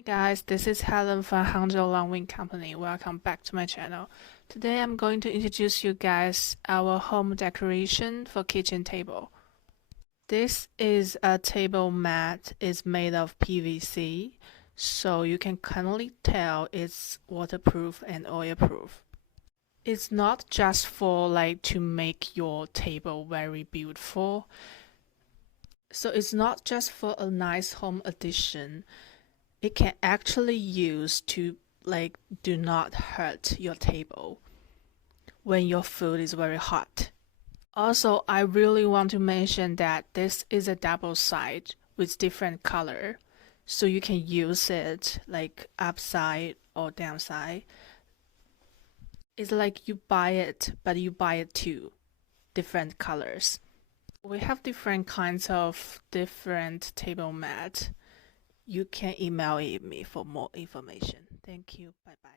Hey guys, this is Helen from Hangzhou Longwing Company. Welcome back to my channel. Today I'm going to introduce you guys our home decoration for kitchen table. This is a table mat. It's made of PVC, so you can kindly tell it's waterproof and oil-proof. It's not just for to make your table very beautiful. So it's not just for a nice home addition. It can actually use to do not hurt your table when your food is very hot. Also, I really want to mention that this is a double side with different color, so you can use it like upside or downside. It's like you buy it, but you buy it two different colors. We have different kinds of different table mat. You can email me for more information. Thank you. Bye bye.